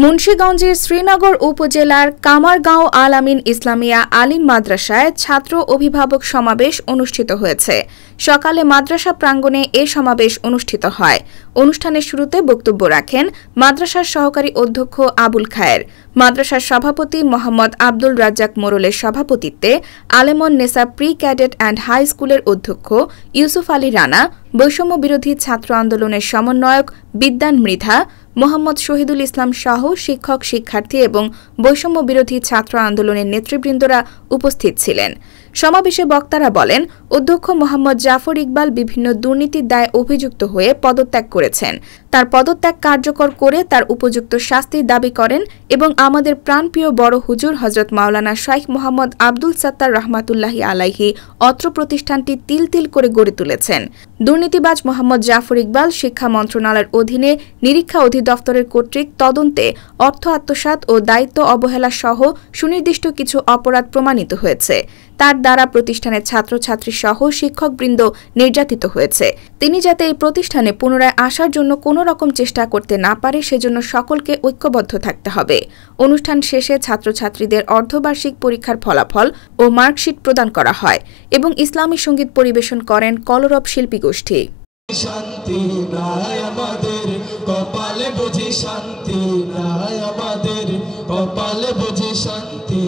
মুন্সিগঞ্জের শ্রীনগর উপজেলার কামারগাঁও আল আমিন ইসলামিয়া আলিম মাদ্রাসায় ছাত্র অভিভাবক সমাবেশ অনুষ্ঠিত হয়েছে। সকালে মাদ্রাসা প্রাঙ্গণে এ সমাবেশ অনুষ্ঠিত হয়। অনুষ্ঠানের শুরুতে বক্তব্য রাখেন মাদ্রাসার সহকারী অধ্যক্ষ আবুল খায়ের। মাদ্রাসার সভাপতি মোহাম্মদ আব্দুল রাজ্জাক মোরলের সভাপতিত্বে Alemon Nesa pre cadet and high স্কুলের অধ্যক্ষ ইউসুফ আলী রানা, বৈষম্য বিরোধী ছাত্র আন্দোলনের সমন্বয়ক বিদ্যান মৃধা, মোহাম্মদ শহীদুল ইসলাম সহ শিক্ষক শিক্ষার্থী এবং বৈষম্য বিরোধী ছাত্র আন্দোলনের নেতৃবৃন্দরা উপস্থিত ছিলেন। সমাবেশে বক্তারা বলেন, অধ্যক্ষ মোহাম্মদ জাফর ইকবাল বিভিন্ন দুর্নীতির দায়ে অভিযুক্ত হয়ে পদত্যাগ করেছেন। তার পদত্যাগ কার্যকর করে তার উপযুক্ত শাস্তির দাবি করেন এবং আমাদের প্রাণপ্রিয় বড় হুজুর হজরত মাওলানা শাইখ মোহাম্মদ আব্দুল সাত্তার রহমাতুল্লাহি আলাইহি অত্র প্রতিষ্ঠানটি তিল তিল করে গড়ে তুলেছেন। দুর্নীতিবাজ মোহাম্মদ জাফর ইকবাল শিক্ষা মন্ত্রণালয়ের অধীনে নিরীক্ষা অধিদপ্তরের কর্তৃক তদন্তে অর্থ আত্মসাৎ ও দায়িত্ব অবহেলা সহ সুনির্দিষ্ট কিছু অপরাধ প্রমাণিত হয়েছে। তার দ্বারা প্রতিষ্ঠানের ছাত্রছাত্রী সহ শিক্ষকবৃন্দ নির্যাতিত হয়েছে। তিনি যাতে এই প্রতিষ্ঠানে পুনরায় আসার জন্য কোনো রকম চেষ্টা করতে না পারে সেজন্য সকলকে ঐক্যবদ্ধ থাকতে হবে। অনুষ্ঠান শেষে ছাত্রছাত্রীদের অর্ধবার্ষিক পরীক্ষার ফলাফল ও মার্কশিট প্রদান করা হয় এবং ইসলামী সঙ্গীত পরিবেশন করেন কলরব শিল্পী গোষ্ঠী। শান্তি নাই আমাদের কপালে বুঝি শান্তি নাই আমাদের কপালে বুঝি শান্তি